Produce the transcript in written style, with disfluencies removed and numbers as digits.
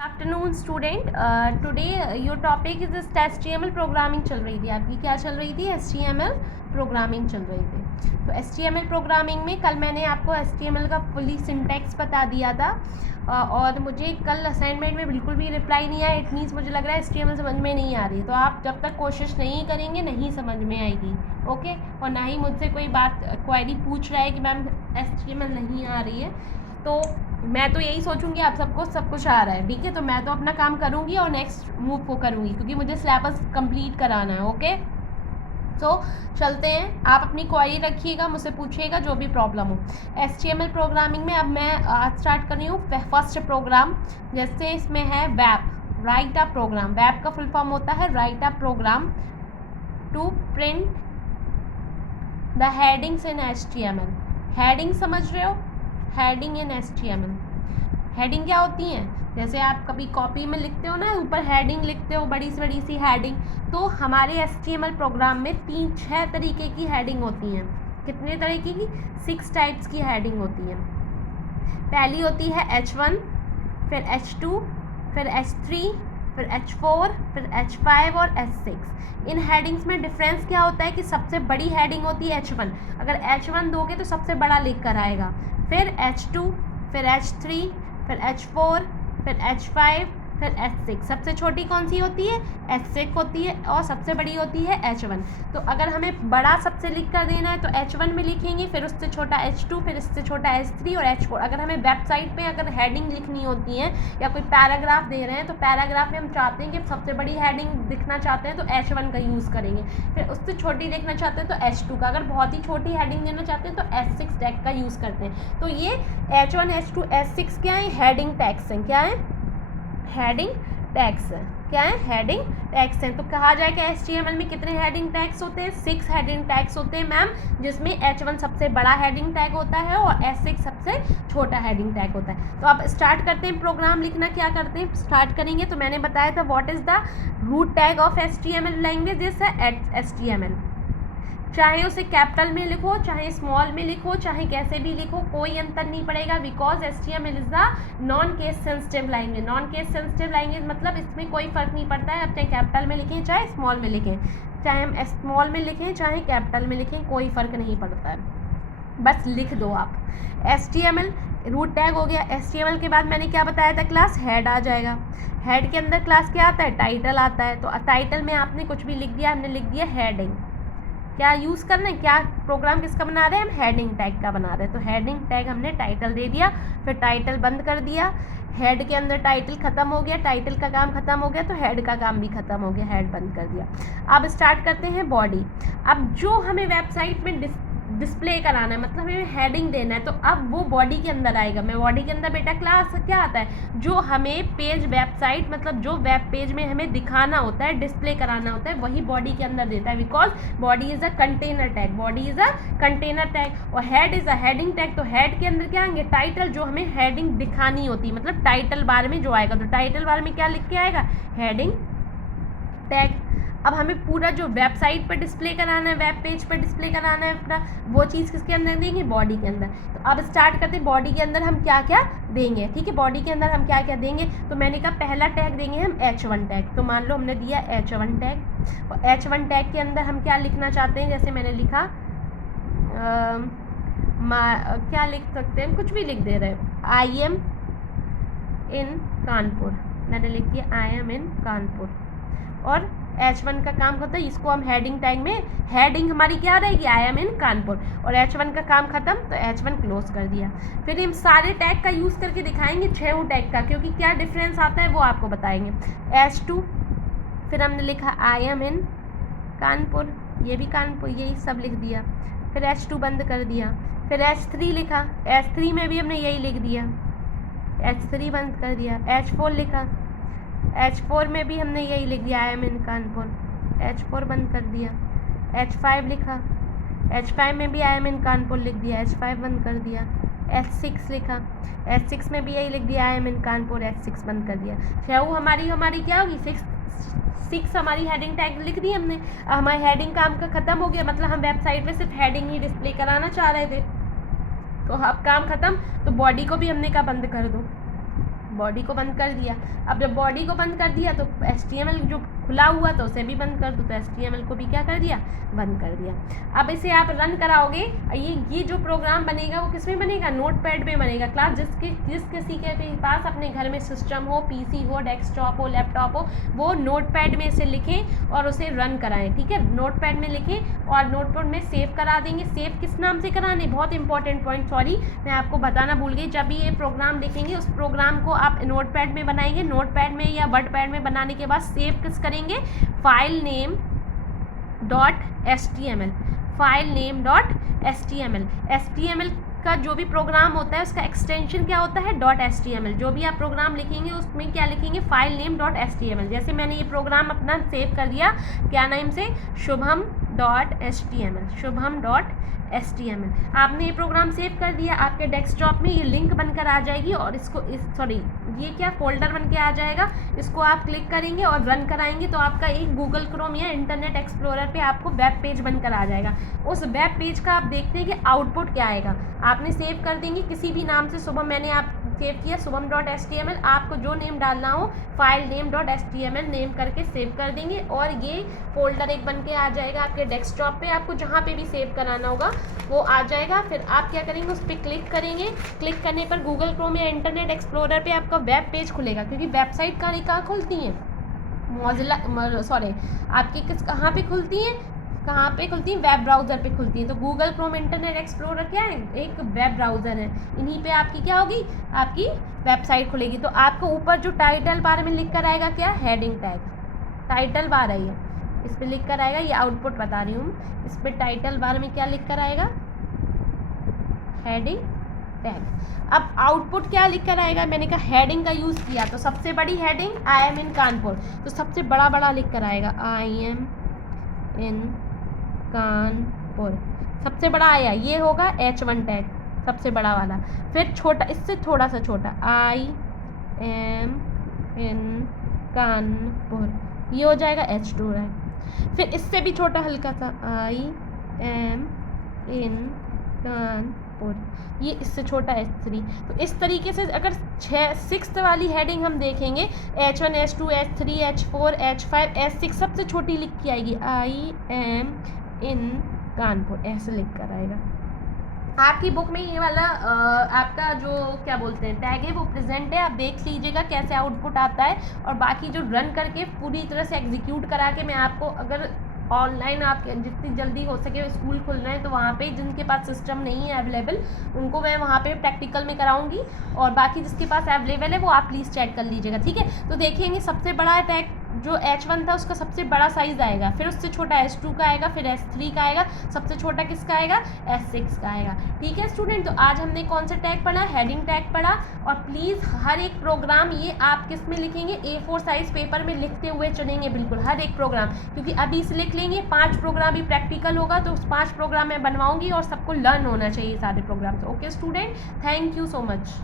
Afternoon student, today your topic is HTML programming चल रही थी आपकी। क्या चल रही थी? HTML प्रोग्रामिंग चल रही थी। तो HTML प्रोग्रामिंग में कल मैंने आपको HTML का फुली सिंटैक्स बता दिया था और मुझे कल असाइनमेंट में बिल्कुल भी रिप्लाई नहीं आया। इट मीन्स मुझे लग रहा है HTML समझ में नहीं आ रही। तो आप जब तक कोशिश नहीं करेंगे नहीं समझ में आएगी, ओके। और ना ही मुझसे कोई बात क्वेरी पूछ रहा है कि मैम HTML नहीं आ रही है, तो मैं तो यही सोचूंगी आप सबको सब कुछ आ रहा है, ठीक है। तो मैं तो अपना काम करूंगी और नेक्स्ट मूव को करूंगी क्योंकि मुझे सिलेबस कंप्लीट कराना है, ओके। तो चलते हैं, आप अपनी क्वेरी रखिएगा, मुझसे पूछिएगा जो भी प्रॉब्लम हो। HTML प्रोग्रामिंग में अब मैं आज स्टार्ट कर रही हूँ फर्स्ट प्रोग्राम। जैसे इसमें है web, write a program. Web का फुल फॉर्म होता है write a program to print the headings in HTML। Heading समझ रहे हो? हेडिंग इन HTML। हेडिंग क्या होती हैं? जैसे आप कभी कॉपी में लिखते हो ना, ऊपर हेडिंग लिखते हो, बड़ी सी हेडिंग। तो हमारे HTML प्रोग्राम में 3-6 तरीके की हेडिंग होती हैं। कितने तरीके की? 6 टाइप्स की हेडिंग होती हैं। पहली होती है H1, फिर H2, फिर H3, फिर H4, फिर H5 और H6। इन हेडिंग्स में डिफरेंस क्या होता है कि सबसे बड़ी हेडिंग होती है H1। अगर H1 दोगे तो सबसे बड़ा लिख कर आएगा। फिर H2, फिर H3, फिर H4, फिर H5, फिर H6। सबसे छोटी कौन सी होती है? H6 होती है और सबसे बड़ी होती है H1। तो अगर हमें बड़ा सबसे लिख कर देना है तो H1 में लिखेंगे, फिर उससे छोटा H2, फिर इससे छोटा H3 और H4। अगर हमें वेबसाइट पे अगर हेडिंग लिखनी होती है या कोई पैराग्राफ दे रहे हैं तो पैराग्राफ में हम चाहते हैं कि सबसे बड़ी हेडिंग दिखना चाहते हैं तो H1 का यूज़ करेंगे। फिर उससे छोटी लिखना चाहते हैं तो H2 का। अगर बहुत ही छोटी हेडिंग देना चाहते हैं तो H6 टैग का यूज़ करते हैं। तो ये H1, H2, H6 क्या है? हेडिंग टैग्स हैं। क्या है? हेडिंग टैग्स है। क्या है? हेडिंग टैग्स हैं। तो कहा जाए कि HTML में कितने हेडिंग टैग्स होते हैं? 6 हेडिंग टैग्स होते हैं मैम, जिसमें H1 सबसे बड़ा हेडिंग टैग होता है और H6 सबसे छोटा हेडिंग टैग होता है। तो आप स्टार्ट करते हैं प्रोग्राम लिखना। क्या करते हैं? स्टार्ट करेंगे तो मैंने बताया था what is the root tag of HTML language is HTML। चाहे उसे कैपिटल में लिखो, चाहे स्मॉल में लिखो, चाहे कैसे भी लिखो, कोई अंतर नहीं पड़ेगा, because HTML is the non case sensitive language. Non case sensitive language मतलब इसमें कोई फ़र्क नहीं पड़ता है, अपने कैपिटल में लिखें चाहे स्मॉल में लिखें, चाहे हम स्मॉल में लिखें चाहे कैपिटल में लिखें, कोई फ़र्क नहीं पड़ता है, बस लिख दो आप। HTML रूट टैग हो गया। HTML के बाद मैंने क्या बताया था क्लास? हेड आ जाएगा। हेड के अंदर क्लास क्या आता है? टाइटल आता है। तो टाइटल में आपने कुछ भी लिख दिया, हमने लिख दिया हेडिंग। क्या यूज़ करना है? क्या प्रोग्राम किसका बना रहे हैं? हम हेडिंग टैग का बना रहे हैं। तो हेडिंग टैग हमने टाइटल दे दिया, फिर टाइटल बंद कर दिया। हेड के अंदर टाइटल ख़त्म हो गया, टाइटल का काम ख़त्म हो गया तो हेड का काम भी ख़त्म हो गया, हेड बंद कर दिया। अब स्टार्ट करते हैं बॉडी। अब जो हमें वेबसाइट में डिस्प्ले कराना है, मतलब हमें हेडिंग देना है, तो अब वो बॉडी के अंदर आएगा। मैं बॉडी के अंदर बेटा क्लास क्या आता है? जो हमें पेज वेबसाइट मतलब जो वेब पेज में हमें दिखाना होता है, डिस्प्ले कराना होता है, वही बॉडी के अंदर देता है, because body is a container tag. Body is a container tag और head is a heading tag. तो हेड के अंदर क्या आएंगे? टाइटल, जो हमें हेडिंग दिखानी होती है, मतलब टाइटल बार में जो आएगा, तो टाइटल बार में क्या लिख के आएगा? Heading tag. अब हमें पूरा जो वेबसाइट पर डिस्प्ले कराना है, वेब पेज पर डिस्प्ले कराना है अपना, वो चीज़ किसके अंदर देंगे? बॉडी के अंदर। तो अब स्टार्ट करते हैं बॉडी के अंदर हम क्या क्या देंगे, ठीक है। बॉडी के अंदर हम क्या क्या देंगे, तो मैंने कहा पहला टैग देंगे हम H1 टैग। तो मान लो हमने दिया H1 टैग और H1 टैग के अंदर हम क्या लिखना चाहते हैं? जैसे मैंने लिखा क्या लिख सकते हैं? कुछ भी लिख दे रहे हैं। आई एम इन कानपुर, मैंने लिख दिया आई एम इन कानपुर। और H1 का काम खत्म। इसको हम हेडिंग टैग में, हेडिंग हमारी क्या रहेगी? आई एम इन कानपुर। और H1 का काम खत्म तो H1 क्लोज कर दिया। फिर हम सारे टैग का यूज़ करके दिखाएंगे 6 टैग का, क्योंकि क्या डिफरेंस आता है वो आपको बताएंगे। H2, फिर हमने लिखा आई एम इन कानपुर, ये भी कानपुर, यही सब लिख दिया। फिर H2 बंद कर दिया। फिर H3 लिखा, H3 में भी हमने यही लिख दिया, H3 बंद कर दिया। H4 लिखा, H4 में भी हमने यही लिख दिया I am in Kanpur, H4 बंद कर दिया। H5 लिखा, H5 में भी आई एम इन कानपुर लिख दिया, H5 बंद कर दिया। H6 लिखा, H6 में भी यही लिख दिया I am in Kanpur, H6 बंद कर दिया। छः हमारी क्या होगी? 6 हमारी हेडिंग टैग लिख दी हमने। अब हमारी हेडिंग काम का ख़त्म हो गया, मतलब हम वेबसाइट में सिर्फ हेडिंग ही डिस्प्ले कराना चाह रहे थे, तो अब काम ख़त्म। तो बॉडी को भी हमने कहा बंद कर दो, बॉडी को बंद कर दिया। अब जब बॉडी को बंद कर दिया तो HTML जो खुला हुआ तो उसे भी बंद कर दो, तो HTML को भी क्या कर दिया, बंद कर दिया। अब इसे आप रन कराओगे, ये जो प्रोग्राम बनेगा वो किस में बनेगा, नोटपैड में बनेगा। क्लास जिस किसी के पास अपने घर में सिस्टम हो, PC हो, डेस्कटॉप हो, लैपटॉप हो, वो नोटपैड में इसे लिखें और उसे रन कराएं। ठीक है, नोटपैड में लिखें और नोटपैड में सेव करा देंगे। सेव किस नाम से कराने, बहुत इंपॉर्टेंट पॉइंट, सॉरी मैं आपको बताना भूल गई। जब ये प्रोग्राम लिखेंगे उस प्रोग्राम को आप नोटपैड में बनाएंगे, नोटपैड में या वर्डपैड में बनाने के बाद सेव किस करेंगे, file name .html, file name .html। HTML का जो भी प्रोग्राम होता है उसका एक्सटेंशन क्या होता है, .html। जो भी आप प्रोग्राम लिखेंगे उसमें क्या लिखेंगे, फाइल नेम .html। जैसे मैंने ये प्रोग्राम अपना सेव कर दिया, क्या नाम से, शुभम.html, शुभम.html। आपने ये प्रोग्राम सेव कर दिया, आपके डेस्कटॉप में ये लिंक बनकर आ जाएगी और इसको ये क्या फोल्डर बन के आ जाएगा। इसको आप क्लिक करेंगे और रन कराएंगे तो आपका एक गूगल क्रोम या इंटरनेट एक्सप्लोरर पे आपको वेब पेज बनकर आ जाएगा। उस वेब पेज का आप देखते हैं कि आउटपुट क्या आएगा। आपने सेव कर देंगे किसी भी नाम से, शुभम मैंने आप सेव किया शुभम.html, आपको जो नेम डालना हो फाइल नेम .html नेम करके सेव कर देंगे और ये फोल्डर एक बन के आ जाएगा आपके डेस्कटॉप पे। आपको जहाँ पे भी सेव कराना होगा वो आ जाएगा। फिर आप क्या करेंगे, उस पर क्लिक करेंगे। क्लिक करने पर गूगल क्रोम या इंटरनेट एक्सप्लोरर पे आपका वेब पेज खुलेगा, क्योंकि वेबसाइट कहाँ खुलती हैं, आपकी कहाँ पे खुलती हैं, कहाँ पे खुलती हैं, वेब ब्राउज़र पे खुलती हैं। तो गूगल क्रोम इंटरनेट एक्सप्लोरर क्या है, एक वेब ब्राउज़र है। इन्हीं पे आपकी क्या होगी, आपकी वेबसाइट खुलेगी। तो आपको ऊपर जो टाइटल बार में लिख कर आएगा क्या, हेडिंग टैग, टाइटल बार है ये, इस पर लिख कर आएगा, ये आउटपुट बता रही हूँ। इस पर टाइटल बार में क्या लिख कर आएगा, हेडिंग टैग। अब आउटपुट क्या लिख कर आएगा, मैंने कहा हेडिंग का यूज़ किया तो सबसे बड़ी हेडिंग आई एम इन कानपुर, तो सबसे बड़ा लिख कर आएगा आई एम इन कानपुर, सबसे बड़ा आया, ये होगा H1 टैग, सबसे बड़ा वाला। फिर छोटा, इससे थोड़ा सा छोटा, आई एम इन कानपुर, ये हो जाएगा H2 टैग। फिर इससे भी छोटा हल्का सा, आई एम इन कानपुर, ये इससे छोटा H3। तो इस तरीके से अगर 6th वाली हेडिंग हम देखेंगे, H1, H2, H3, H4, H5, H6 सबसे छोटी लिख के आएगी, आई एम इन कानपुर, ऐसे लिख कर आएगा। आपकी बुक में ये वाला आपका जो क्या बोलते हैं टैग है वो प्रेजेंट है, आप देख लीजिएगा कैसे आउटपुट आता है। और बाकी जो रन करके पूरी तरह से एग्जीक्यूट करा के मैं आपको, अगर ऑनलाइन आप जितनी जल्दी हो सके स्कूल खुल रहे हैं तो वहाँ पे जिनके पास सिस्टम नहीं है अवेलेबल, उनको मैं वहाँ पे प्रैक्टिकल में कराऊंगी। और बाकी जिसके पास अवेलेबल है वो आप प्लीज़ चेक कर लीजिएगा, ठीक है। तो देखेंगे सबसे बड़ा टैग जो H1 था उसका सबसे बड़ा साइज़ आएगा, फिर उससे छोटा H2 का आएगा, फिर H3 का आएगा, सबसे छोटा किसका आएगा, H6 का आएगा। ठीक है स्टूडेंट, तो आज हमने कौन सा टैग पढ़ा, हेडिंग टैग पढ़ा। और प्लीज़ हर एक प्रोग्राम ये आप किस में लिखेंगे, A4 साइज़ पेपर में लिखते हुए चलेंगे, बिल्कुल हर एक प्रोग्राम, क्योंकि अभी से लिख लेंगे। 5 प्रोग्राम भी प्रैक्टिकल होगा तो उस 5 प्रोग्राम मैं बनवाऊँगी और सबको लर्न होना चाहिए सारे program. Okay student, thank you so much.